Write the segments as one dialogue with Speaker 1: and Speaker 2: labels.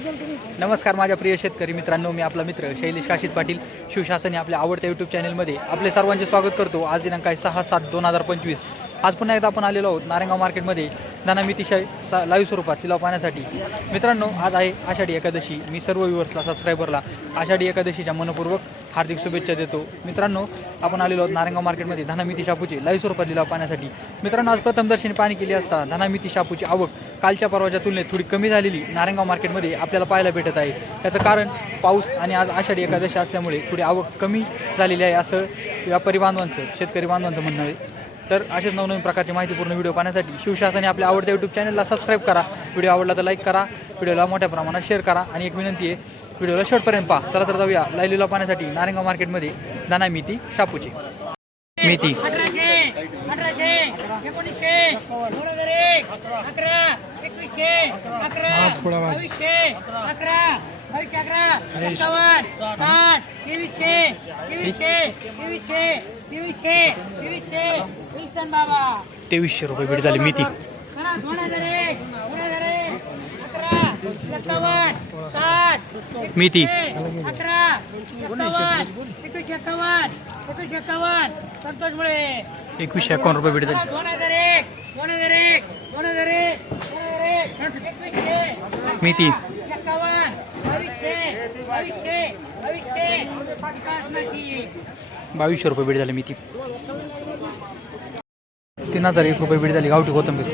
Speaker 1: नमस्कार माझ्या प्रिय शेतकरी मित्रांनो मी आपला मित्र शैलेश काशीद पाटील शिवशासन या आपल्या आवडत्या यूट्यूब चॅनलमध्ये आपले सर्वांचे स्वागत करतो. आज दिनांक आहे सहा सात दोन हजार पंचवीस. आज पुन्हा एकदा आपण आलेलो आहोत नारायणगाव मार्केटमध्ये धनामितीशाही सा लाईव्ह स्वरूपात लिलाव पाहण्यासाठी. मित्रांनो आज आहे आषाढी एकादशी. मी सर्व व्ह्युअर्सला सबस्क्रायबरला आषाढी एकादशीच्या मनपूर्वक हार्दिक शुभेच्छा देतो. मित्रांनो आपण आलेलो आहोत नारायणगाव मार्केटमध्ये धनामिती शापूची लाईव्ह स्वरूपात लिलाव पाहण्यासाठी. मित्रांनो आज प्रथमदर्शनी पाणी केली असता धनामिती शापूची आवक कालच्या परवाच्या तुलनेत थोडी कमी झालेली नारंगाव मार्केटमध्ये आपल्याला पाहायला भेटत आहे. त्याचं कारण पाऊस आणि आज आषाढी एकादशी असल्यामुळे थोडी आवक कमी झालेली आहे असं व्यापारी बांधवांचं शेतकरी बांधवांचं म्हणणं आहे. तर असेच नवनवीन प्रकारची माहितीपूर्ण व्हिडिओ पाहण्यासाठी शिवशासनाने आपल्या आवडत्या यूट्यूब चॅनलला सबस्क्राईब करा. व्हिडिओ आवडला तर लाईक करा. व्हिडिओला मोठ्या प्रमाणात शेअर करा. आणि एक विनंती आहे व्हिडिओला शेवटपर्यंत पहा. चला तर जाऊया लाईव्हला पाहण्यासाठी नारायणगाव मार्केटमध्ये दाना मेथी शापूची मेथी
Speaker 2: एकवीसशे तेवीसशे
Speaker 1: रुपये भेट झाली मेथी मेथी
Speaker 2: एकवीसशे
Speaker 1: एकावन्न रुपये भेट झाली मेथी
Speaker 2: बावीसशे
Speaker 1: रुपये भेट झाली मेथी तीन हजार एक रुपये भेट झाली गावठी कोथंबीर.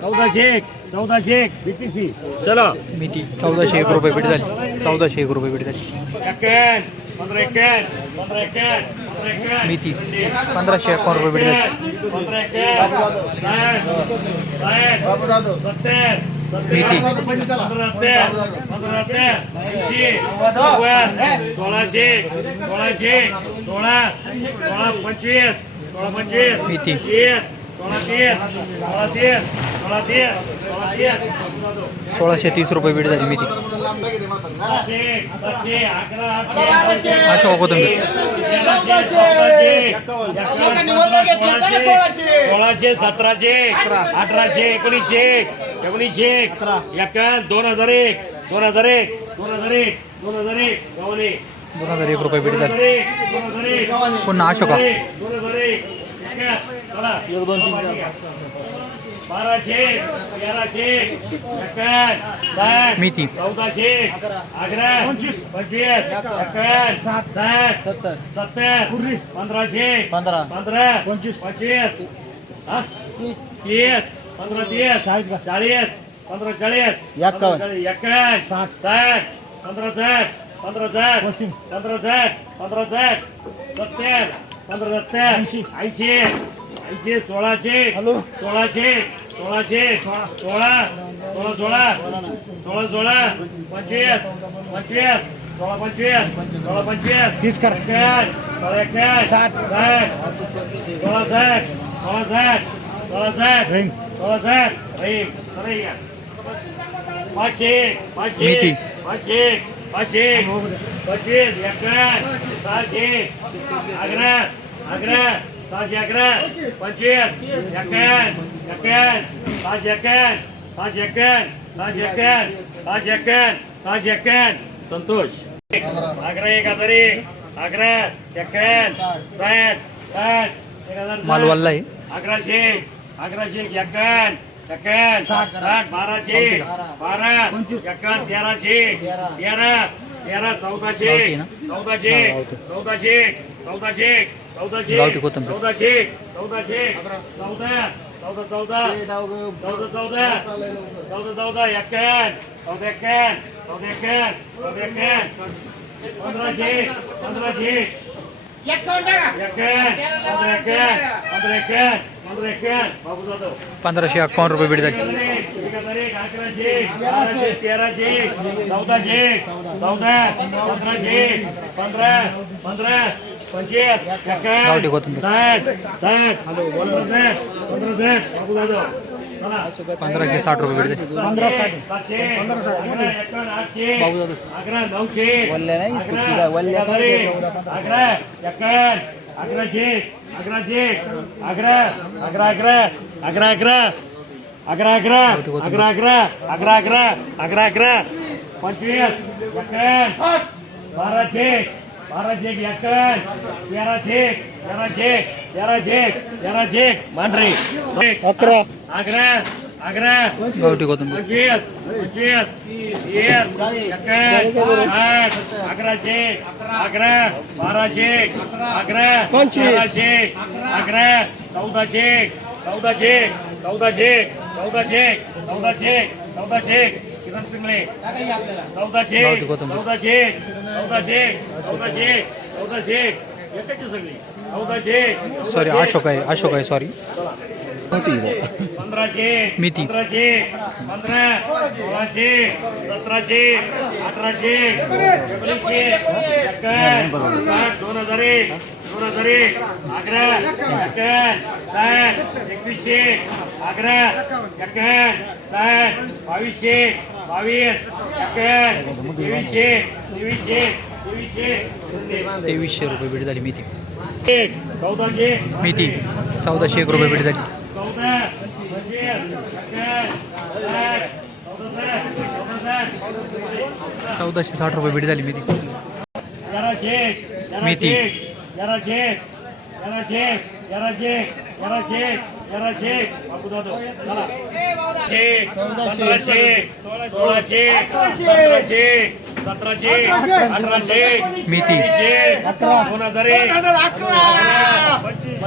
Speaker 3: चौदाशे एक चौदाशे एक बीटीसी चलो.
Speaker 1: मेथी चौदाशे एक रुपये भेट झाली चौदाशे एक रुपये भेट झाली. मेथी पंधराशे एकावन्न रुपये भेट झाली.
Speaker 3: सोळाशे सोळाशे सोळा सोळा पंचवीस सोळा पंचवीस. तीस सोळा तीस सोळा तीस सोळा तीस सोळा तीस
Speaker 1: सोळाशे तीस रुपये भेट झाली
Speaker 3: अकरा आठशे
Speaker 1: अशोक कोथंबीर
Speaker 3: सोळाशे सतराशे अठराशे एकोणीसशे एकोणीसशे एकावन्न दोन हजार एक दोन हजार एक दोन हजार एक दोन हजार एक
Speaker 1: दोन हजार एक रुपये भेट झाले पुन्हा अशोका
Speaker 3: दोन हजार एक दोन तीन बाराशे तेराशे
Speaker 1: मेथी
Speaker 3: चौदाशे अकरा पंचवीस. पंचवीस एकावन्न सात साठ
Speaker 1: सत्तर.
Speaker 3: सत्तर पंधराशे
Speaker 1: पंधरा
Speaker 3: पंधरा. पंचवीस. पंचवीस हा? तीस. पंधरा तीस चाळीस पंधरा चाळीस. एकावन्न साठ. साठ पंधरा साठ पंधरा साठ पंधरा साठ पंधरा साठ सत्तर पंधरा सत्तर ऐंशी. ऐंशी ऐंशी सोळाशे सोळाशे सोळाशे सोळा सोळा सोळा सोळा सोळा पंचवीस पंचवीस सोळा पंचवीस सोळा पंचवीस तीस कर सोळा एक्याऐंशी साठ साठ सोळा साठ सोळा साठ सोळा साठ सोळा साठ रहीम खरं या पाचशे पाचशे
Speaker 1: मेथी.
Speaker 3: पाचशे पाचशे पंचवीस एकावन्न सहाशे अकरा अकरा सहाशे अकरा पंचवीस एकावन्न एकावन्न सहाशे एकावन्न सहाशे एकावन्न सहाशे एकावन्न सहाशे एकावन्न सहाशे एकावन्न संतोष अकरा एक हजार एक अकरा एकावन्न साठ साठ एक हजार अकराशे अकराशे एकावन्न एकावन्न साठ बाराशे बारा एकावन्न तेराशे तेरा तेरा चौदाशे? चौदाशे. चौदाशे चौदाशे चौदाशे. चौदाशे चौदाशे चौदा चौदा चौदा. चौदा चौदा. चौदा चौदा. एकावन्न चौदा एकावन्न चौदा एकावन्न चौदा एकावन्न पंधराशे पंधराशे
Speaker 1: पंधराशे एकावन्न रुपये भेट
Speaker 3: अकराशे बाराशे तेराशे चौदाशे चौदा सतराशे पंधरा पंधरा पंचवीस. साठ साठ.
Speaker 1: पंधराशे साठ रुपये भेटते. झाली
Speaker 3: पंधरा अकरा अकरा अकरा अकरा अकरा अकरा अकरा अकरा अकरा अकरा अकरा अकरा अकरा अकरा अकरा एक्कावन्न बाराशे बाराशे एक्कावन्न तेराशे तेराशे तेराशे तेराशे मांढरे.
Speaker 4: अकरा.
Speaker 3: अकरा अकरा
Speaker 1: गावठी कोथिंबीर.
Speaker 3: पंचवीस पंचवीस. तीस एक्कावन्न साठ अकराशे अकरा बाराशे अकरा
Speaker 4: पंचवीस.
Speaker 3: तेराशे अकरा चौदाशे चौदाशे चौदाशे चौदाशे चौदाशे चौदाशे किरण पिंगळे. चौदाशे. चौदाशे चौदाशे चौदाशे चौदाशे एकाची सगळी. चौदाशे
Speaker 1: सॉरी अशोक आहे अशोक आहे सॉरी
Speaker 3: पंधराशे
Speaker 1: मेथी.
Speaker 3: पंधराशे पंधरा सोळाशे सतराशे अठराशे एकोणीसशे साठ दोन हजार एक दोन हजार एक अकरा साठ एकवीसशे अकरा एक्कावन्न साठ बावीसशे बावीस एक्कावन्न तेवीसशे तेवीसशे तेवीसशे
Speaker 1: तेवीसशे. रुपये भेट झाली मेथी
Speaker 3: एक चौदाशे.
Speaker 1: मेथी चौदाशे एक रुपये भेट झाली.
Speaker 3: चौदा
Speaker 1: चौदाशे साठ रुपये भेट झाली मेथी मेथी.
Speaker 3: तेराशे तेराशे तेराशे चला. दोन हजार एक. अकरा. पंचवीस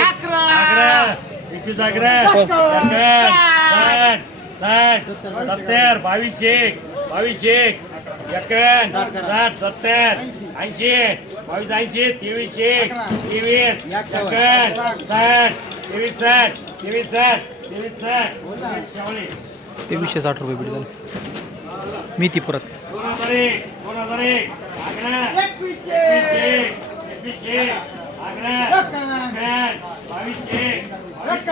Speaker 3: अकरा. एकवीस अकरा. साठ. साठ. सत्तर. बावीसशे बावीसशे एक्कावन्न. साठ. सत्तर. ऐंशी. बावीस ऐंशी तेवीसशे तेवीस एक्कावन्न साठ तेवीस साठ तेवीस साठ तेवीस साठ
Speaker 1: तेवीसशे साठ रुपये भेट झाली मेथी परत.
Speaker 3: दोन हजार एक दोन हजार एक अकरा एकवीसशे. अकरा बावीसशे. साठ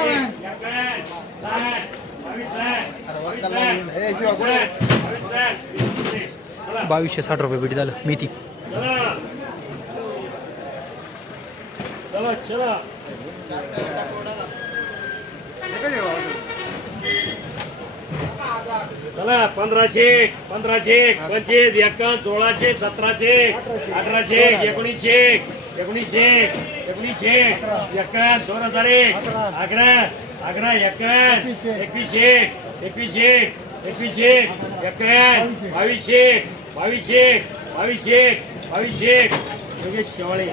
Speaker 1: बावीसशे. साठ रुपये भेट झालं. मेथी
Speaker 3: चला. चला पंधराशे पंधराशे पंचवीस एकावन्न सोळाशे सतराशे अठराशे एकोणीसशे एकोणीसशे एकोणीसशे एकावन्न दोन हजार एक अकरा अकरा एकावन्न एकवीसशे एकवीसशे एकवीसशे एकावन्न बावीसशे बावीसशे बावीसशे बावीसशे योगेश शेवाळे.